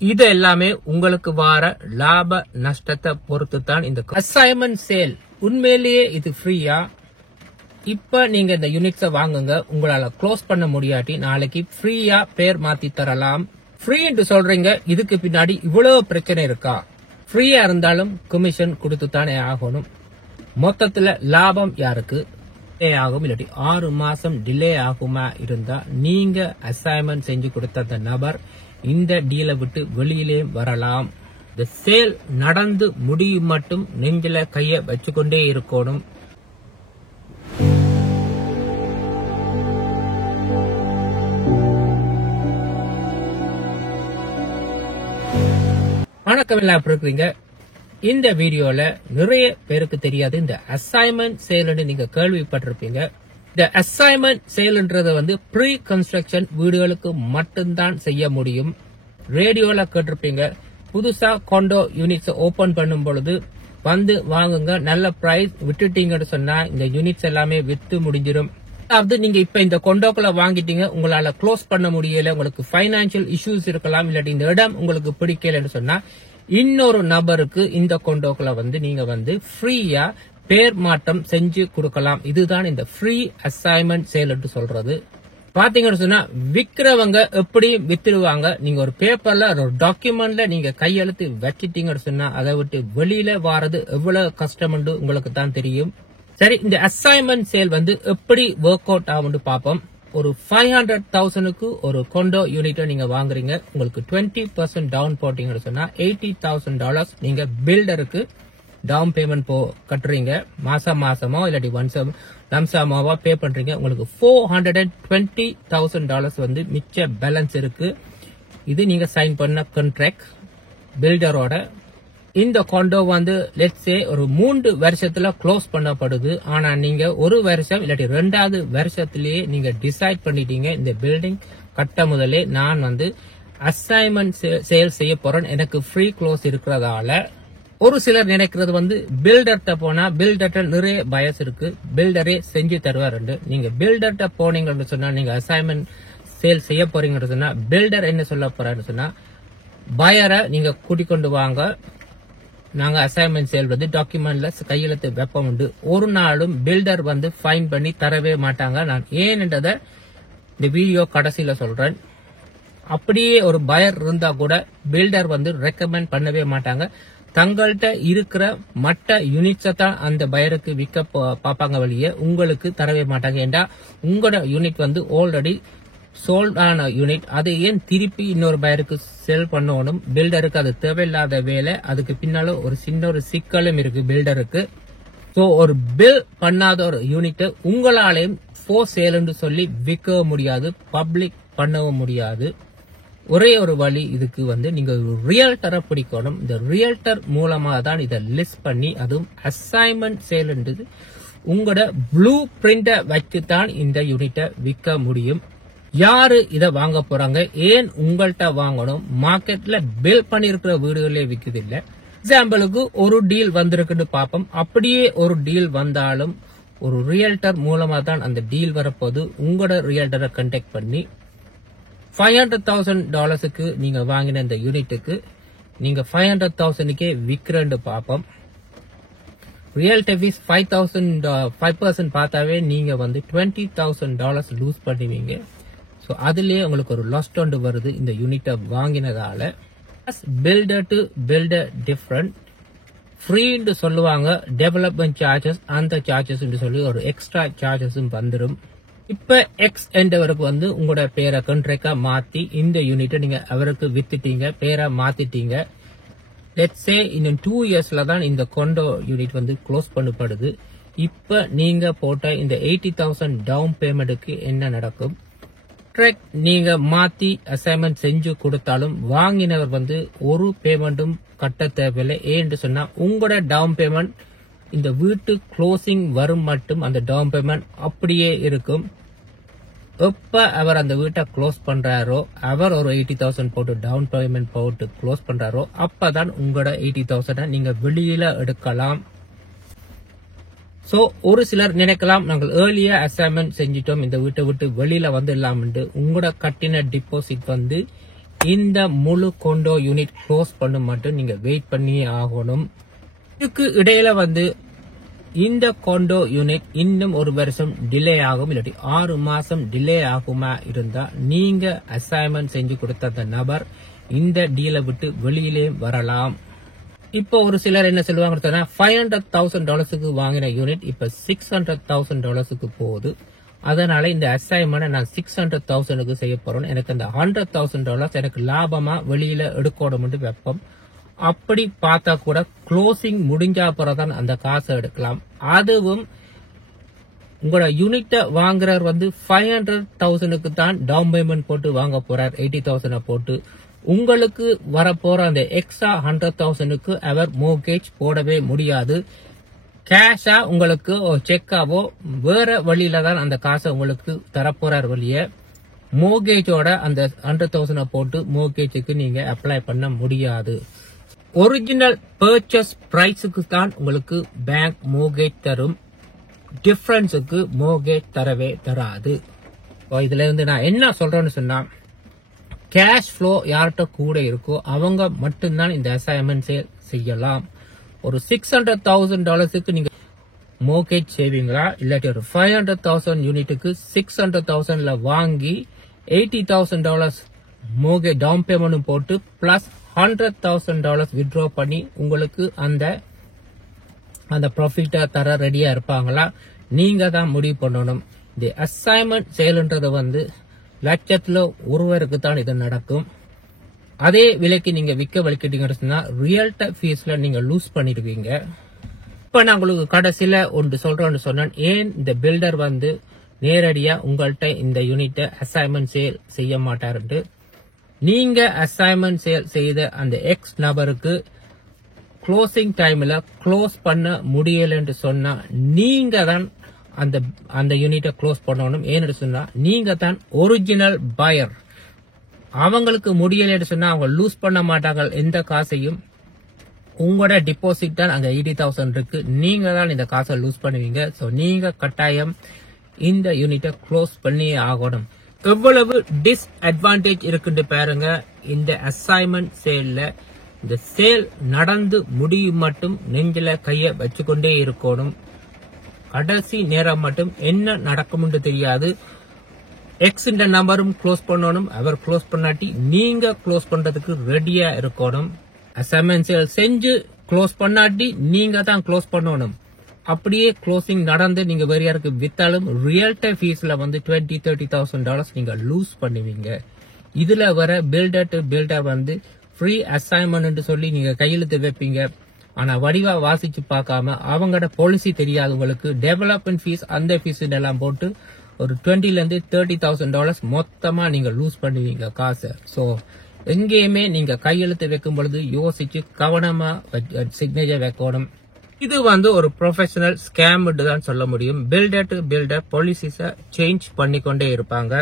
இது எல்லாமே உங்களுக்கு வர லாப நஷ்டத்தை பொறுத்து தான் இந்த அசைன்மெண்ட் சேல். உண்மையிலேயே இது ஃப்ரீயா? இப்ப நீங்க இந்த யூனிட்ஸை வாங்குங்க, உங்களால க்ளோஸ் பண்ண முடியாட்டி நாளைக்கு ஃப்ரீயா பேர் மாத்தி தரலாம். ஃப்ரீ என்று சொல்றீங்க, இதுக்கு பின்னாடி இவ்வளவு பிரச்சனை இருக்கா? ஃப்ரீயா இருந்தாலும் கமிஷன் கொடுத்து தானே ஆகணும். மொத்தத்துல லாபம் யாருக்கு? ஆகும். இல்லாட்டி 6 மாசம் டிலே ஆகுமா இருந்தா நீங்க அசைன்மெண்ட் செஞ்சு கொடுத்த அந்த நபர் இந்த டீலை விட்டு வெளியிலே வரலாம். இந்த சேல் நடந்து முடியும் மட்டும் நெஞ்சில கைய வச்சுக்கொண்டே இருக்கணும். வணக்கம், எல்லாம் எப்படி இருக்கீங்க? இந்த வீடியோல நிறைய பேருக்கு தெரியாது இந்த அசைன்மெண்ட் சேல் நீங்க கேள்விப்பட்டிருப்பீங்க. இந்த அசைன்மெண்ட் சேல்ன்றது ப்ரீ கன்ஸ்ட்ரக்ஷன் வீடுகளுக்கு மட்டும்தான் செய்ய முடியும். ரேடியோல கேட்டிருப்பீங்க, புதுசா கொண்டோ யூனிட்ஸ் ஓபன் பண்ணும் பொழுது வந்து வாங்குங்க, நல்ல பிரைஸ், விட்டுட்டீங்கன்னு சொன்னா இந்த யூனிட்ஸ் எல்லாமே வித்து முடிஞ்சிடும். அதாவது நீங்க இப்ப இந்த கொண்டோக்களை வாங்கிட்டீங்க, உங்களால க்ளோஸ் பண்ண முடியல, உங்களுக்கு பைனான்சியல் இஷ்யூஸ் இருக்கலாம், இல்லாட்டி இந்த இடம் உங்களுக்கு பிடிக்கலன்னு சொன்னா இன்னொரு நபருக்கு இந்த கொண்டோக்களை நீங்க ஃப்ரீயா பேர் மாற்றம் செஞ்சு கொடுக்கலாம். இதுதான் இந்த ஃப்ரீ அசைன்மெண்ட் சேல் என்று சொல்றது. பாத்தீங்கன்னு சொன்னா விக்கிறவங்க எப்படி வித்துடுவாங்க, நீங்க ஒரு பேப்பர்ல ஒரு டாக்குமெண்ட்ல நீங்க கையெழுத்து வச்சிட்டீங்கன்னு சொன்னா அதை விட்டு வெளியில வாரது எவ்வளவு கஷ்டம் உங்களுக்கு தான் தெரியும். சரி, இந்த அசைன்மெண்ட் சேல் எப்படி ஒர்க் அவுட் ஆகும்னு பாப்போம். ஒரு 500,000க்கு ஒரு கொண்டோ யூனிட் நீங்க வாங்குறீங்க, உங்களுக்கு 20% டவுன் போட்டீங்கன்னு சொன்னா $80,000 நீங்க பில்டருக்கு டவுன் பேமெண்ட் கட்டுறீங்க. மாசமோ இல்லாட்டி லம்சமாவா பே பண்றீங்க. உங்களுக்கு $420,000 மிச்ச பேலன்ஸ் இருக்கு. இது நீங்க சைன் பண்ண கான்ட்ராக்ட் பில்டரோட. இந்த கொண்டோ லெட்ஸ் சே ஒரு 3 வருஷத்துல க்ளோஸ் பண்ணப்படுது. ஆனா நீங்க ஒரு வருஷம் இல்லாட்டி 2வது வருஷத்திலேயே நீங்க டிசைட் பண்ணிட்டீங்க, இந்த பில்டிங் கட்ட முதலே நான் அசைன்மெண்ட் சேல் செய்ய போறேன், எனக்கு ஃப்ரீ க்ளோஸ் இருக்கிறதால. ஒரு சிலர் நினைக்கிறது பில்டர்ட்ட போனா பில்டர்ட்ட நிறைய பயஸ் இருக்கு, பில்டரே செஞ்சு தருவாரு. நீங்க பில்டர்ட்ட போனீங்கன்னு சொன்னா, நீங்க அசைன்மெண்ட் சேல் செய்ய போறீங்கன்னு சொன்னா பில்டர் என்ன சொல்ல போறாருன்னு சொன்னா, பயரை நீங்க கூட்டிக் கொண்டு வாங்க, நாங்க அசைன்மெண்ட் சேல் டாக்குமெண்ட்ல கையெழுத்து வெப்பம் உண்டு. ஒரு நாளும் பில்டர் ஃபைன் பண்ணி தரவே மாட்டாங்க. நான் ஏன்ன்றத இந்த வீடியோ கடைசியில சொல்றேன். அப்படியே ஒரு பயர் இருந்தா கூட பில்டர் ரெக்கமெண்ட் பண்ணவே மாட்டாங்க. தங்கள்கிட்ட இருக்கிற மற்ற யூனிட்ஸை தான் அந்த பயருக்கு விற்க பாப்பாங்க, வழியே உங்களுக்கு தரவே மாட்டாங்க. ஏண்டா உங்களோட யூனிட் ஆல்ரெடி சோல்ட் ஆன யூனிட், அதை ஏன் திருப்பி இன்னொரு பயருக்கு செல் பண்ணணும்? பில்டருக்கு அது தேவையில்லாத வேலை. அதுக்கு பின்னால ஒரு சின்ன ஒரு சிக்கலும் இருக்கு பில்டருக்கு. சோ ஒரு பில் பண்ணாத ஒரு யூனிட் உங்களாலையும் ஃபோர் சேல்னு சொல்லி விற்கவும் முடியாது, பப்ளிக் பண்ணவும் முடியாது. ஒரே ஒரு வழி இதுக்கு நீங்க ஒரு ரியல்டரை பிடிக்கணும். இந்த ரியல்டர் மூலமா தான் இதை லிஸ்ட் பண்ணி, அதுவும் அசைன்மெண்ட் சேல் உங்களோட ப்ளூ பிரிண்ட வச்சுதான் இந்த யூனிட்டை விற்க முடியும். யாரு இத வாங்க போறாங்க, ஏன் உங்கள்கிட்ட வாங்கணும்? மார்க்கெட்ல பில் பண்ணிருக்கிற வீடுகளே விக்குது இல்ல. எக்ஸாம்பிளுக்கு ஒரு டீல் வந்திருக்குன்னு பாப்போம். அப்படியே ஒரு டீல் வந்தாலும் ஒரு ரியல்டர் மூலமா தான் அந்த டீல் வரப்போது. உங்களோட ரியல்டரை கான்டாக்ட் பண்ணி $500,000 நீங்க வாங்கின இந்த யூனிட்டுக்கு நீங்க 500,000க்கே விக்கிறேன்னு பாப்போம். ரியல்டர் ஃபீஸ் 5% பார்த்தாவே நீங்க $20,000 லூஸ் பண்ணுவீங்க. சோ அதுலயே உங்களுக்கு ஒரு லாஸ்ட் ஒன்று வருது இந்த யூனிட்டை வாங்கினதால. Builder to builder different. ஃப்ரீன்னு சொல்லுவாங்க, டெவலப்மெண்ட் சார்ஜஸ், அந்த சார்ஜஸ் சொல்லி ஒரு எக்ஸ்ட்ரா சார்ஜஸும் வந்துடும். இப்ப எக்ஸ் என்றவருக்கு உங்களோட பேரை கான்ட்ராக்டா மாத்தி இந்த யூனிட்டை நீங்க அவருக்கு வித்துட்டீங்க, பேரை மாத்திட்டீங்க. லெட்ஸ் சே இன்னும் 2 இயர்ஸ்ல தான் இந்த கொண்டோ யூனிட் க்ளோஸ் பண்ணப்படுது. இப்ப நீங்க போட்ட இந்த 80,000 டவுன் பேமெண்ட்டுக்கு என்ன நடக்கும்? நீங்க மாத்தி அசைன்மெண்ட் செஞ்சு கொடுத்தாலும் வாங்கினவர் ஒரு பேமெண்ட்டும் கட்ட தேவையில்லை. ஏன்னு சொன்னா உங்களோட டவுன் பேமெண்ட் இந்த வீட்டு க்ளோசிங் வரும் மட்டும் அந்த டவுன் பேமெண்ட் அப்படியே இருக்கும். எப்ப அவர் அந்த வீட்டை க்ளோஸ் பண்றாரோ, அவர் ஒரு 80,000 போட்டு டவுன் பேமெண்ட் போட்டு க்ளோஸ் பண்றாரோ, அப்பதான் உங்களோட 80,000 நீங்க வெளியில எடுக்கலாம். சோ ஒரு சிலர் நினைக்கலாம், நாங்கள் ஏர்லியா அசைன்மெண்ட் செஞ்சிட்டோம், இந்த வீட்டை விட்டு வெளியில வந்துடலாம். உங்களோட கட்டின டிபாசிட் இந்த முழு கொண்டோ யூனிட் க்ளோஸ் பண்ண மட்டும் நீங்க வெயிட் பண்ணியே ஆகணும். இதுக்கு இடையில இந்த கொண்டோ யூனிட் இன்னும் ஒரு வருஷம் டிலே ஆகும், இல்லாட்டி 6 மாசம் டிலே ஆகுமா இருந்தா நீங்க அசைன்மெண்ட் செஞ்சு கொடுத்த அந்த நபர் இந்த டீலை விட்டு வெளியிலே வரலாம். இப்போ ஒரு சிலர் என்ன சொல்லுவாங்க, $500,000 வாங்கின யூனிட் இப்ப $600,000 போகுது. அதனால இந்த அசைன்மெண்ட் நான் $600,000 செய்ய போறேன், எனக்கு அந்த $100,000 எனக்கு லாபமா வெளியில எடுக்கணும் வெப்பம். அப்படி பார்த்தா கூட க்ளோசிங் முடிஞ்சா பிறதான் அந்த காசை எடுக்கலாம். அதுவும் உங்களோட யூனிட்ட வாங்குறவர் $500,000 தான் டவுன் பேமெண்ட் போட்டு வாங்க போறார், 80,000 போட்டு. உங்களுக்கு வரப்போற அந்த எக்ஸ்ட்ரா 100,000 அவர் மோர்கேஜ் போடவே முடியாது. கேஷா உங்களுக்கு செக்காவோ வேற வழியில தான் அந்த காசை உங்களுக்கு தரப்போறார். வழிய மோர்கேஜோட அந்த 100,000 போட்டு மோர்கேஜுக்கு நீங்க அப்ளை பண்ண முடியாது. ஒரிஜினல் பர்ச்சேஸ் பிரைஸுக்கு தான் உங்களுக்கு பேங்க் மோர்கேஜ் தரும், டிஃபரன்ஸுக்கு மோர்கேஜ் தரவே தராது. இதுல இருந்து நான் என்ன சொல்றேன்னு சொன்னா, கேஷ் ஃப்ளோ யார்கிட்ட கூட இருக்கோ அவங்க மட்டும்தான் இந்த அசைன்மெண்ட் செய்யலாம். ஒரு $600,000 நீங்க மோர்கேஜ் செய்வீங்களா, இல்லாட்டி ஒரு 500,000 யூனிட்டுக்கு 600,000 வாங்கி $80,000 மோர்கேஜ் டவுன் பேமெண்ட் போட்டு பிளஸ் $100,000 வித்ட்ரா பண்ணி உங்களுக்கு அந்த ப்ராஃபிட்ட தர ரெடியா இருப்பாங்களா, நீங்க தான் முடிவு பண்ணணும். இந்த அசைன்மெண்ட் செயல்ன்றது லட்சத்துல ஒருவருக்கு தான் இது நடக்கும். அதே விலைக்கு நீங்க விற்க வலிக்கிட்டீங்கன்னா ரியல்ட ஃபீஸ்ல நீங்க லூஸ் பண்ணிடுவீங்க. இப்ப நான் உங்களுக்கு கடைசியில ஒன்று சொல்றேன்னு சொன்னேன், ஏன் இந்த பில்டர் நேரடியா உங்கள்கிட்ட இந்த யூனிட்டை அசைன்மெண்ட் சேல் செய்ய மாட்டாருன்ட்டு. நீங்க அசைன்மெண்ட் சேல் செய்த அந்த எக்ஸ் நபருக்கு க்ளோசிங் டைம்ல க்ளோஸ் பண்ண முடியலன்னு சொன்னா நீங்க தான் அந்த யூனிட்டை க்ளோஸ் பண்ணணும். ஏன்னு சொன்னா நீங்க தான் ஒரிஜினல் பயர். அவங்களுக்கு முடியலன்னு சொன்னா அவங்க லூஸ் பண்ண மாட்டாங்க எந்த காசையும். உங்களோட டிபாசிட் தான் அங்க 80,000 இருக்கு, நீங்க தான் இந்த காசை லூஸ் பண்ணுவீங்க. சோ நீங்க கட்டாயம் இந்த யூனிட்டை க்ளோஸ் பண்ணி ஆகணும். எவ்வளவு டிஸ்அட்வான்டேஜ் இருக்குன்னு பாருங்க. இந்த அசைன்மெண்ட் சேல்ல இந்த சேல் நடந்து முடியும் மட்டும் நெஞ்சில கைய வச்சுக்கொண்டே இருக்கணும். கடைசி நேரம் மட்டும் என்ன நடக்கும்னு தெரியாது. எக்ஸ் நம்பரும் க்ளோஸ் பண்ணணும், அவர் க்ளோஸ் பண்ணாட்டி நீங்க க்ளோஸ் பண்றதுக்கு ரெடியா இருக்கணும். அசைன்மெண்ட் சேல் செஞ்சு க்ளோஸ் பண்ணாட்டி நீங்க தான் க்ளோஸ் பண்ணணும். அப்படியே க்ளோசிங் நடந்து நீங்க வேற யாருக்கு வித்தாலும் ரியல் டைம் ஃபீஸ்ல $20,000-30,000 நீங்க லூஸ் பண்ணுவீங்க. இதுல வர filter to filter free assignment சொல்லி நீங்க கையெழுத்து வைப்பீங்க. ஆனா வடிவா வாசிச்சு பார்க்காம அவங்களோட பாலிசி தெரியாது உங்களுக்கு. டெவலப்மெண்ட் ஃபீஸ் அந்த ஃபீஸ் எல்லாம் போட்டு ஒரு $20,000-30,000 மொத்தமா நீங்க லூஸ் பண்ணுவீங்க காசை. சோ எங்கேயுமே நீங்க கையெழுத்து வைக்கும் பொழுது யோசிச்சு கவனமா சிக்னேச்சர் வைக்கணும். இது ஒரு ப்ரொஃபஷனல் ஸ்கேம் தான் சொல்ல முடியும். Filter to filter policies change பண்ணிக்கொண்டே இருப்பாங்க.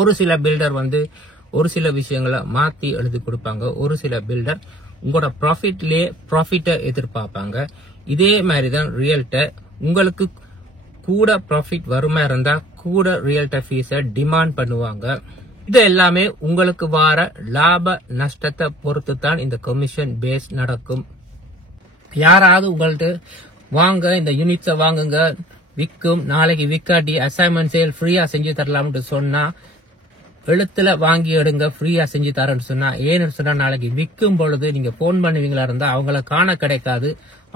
ஒரு சில பில்டர் ஒரு சில விஷயங்களை மாத்தி எழுதி கொடுப்பாங்க. ஒரு சில பில்டர் உங்களோட ப்ராஃபிட்ட எதிர்பார்ப்பாங்க. இதே மாதிரிதான் ரியல்டர் உங்களுக்கு கூட ப்ராஃபிட் வருமா இருந்தா கூட ரியல்டர் ஃபீஸ டிமாண்ட் பண்ணுவாங்க. இது எல்லாமே உங்களுக்கு வர லாப நஷ்டத்தை பொறுத்து தான் இந்த கமிஷன் பேஸ் நடக்கும். யாராவது உங்கள்ட்ட வாங்க இந்த யூனிட்ஸ வாங்குங்க விற்கும், நாளைக்கு விற்காட்டி அசைன்மெண்ட் சேல் ஃப்ரீயா செஞ்சு தரலாம்னு சொன்னா எழுத்துல வாங்கி எடுங்க ஃப்ரீயா செஞ்சு தரேன்னு சொன்னா, ஏன்னு சொன்னா நாளைக்கு விற்கும் பொழுது நீங்க போன் பண்ணுவீங்களா இருந்தா அவங்கள காண கிடைக்காது.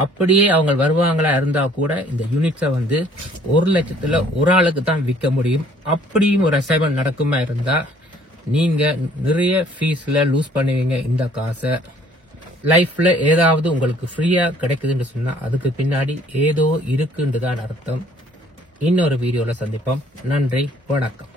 அப்படியே அவங்க வருவாங்களா இருந்தா கூட இந்த யூனிட்ஸ 1,00,000த்துல ஒரு ஆளுக்கு தான் விற்க முடியும். அப்படியும் ஒரு அசைன்மெண்ட் நடக்குமா இருந்தா நீங்க நிறைய ஃபீஸ்ல லூஸ் பண்ணுவீங்க. இந்த காசை லைஃப்ல ஏதாவது உங்களுக்கு ஃப்ரீயா கிடைக்குதுன்னு சொன்னா அதுக்கு பின்னாடி ஏதோ இருக்குன்னு தான் அர்த்தம். இன்னொரு வீடியோல சந்திப்போம். நன்றி, வணக்கம்.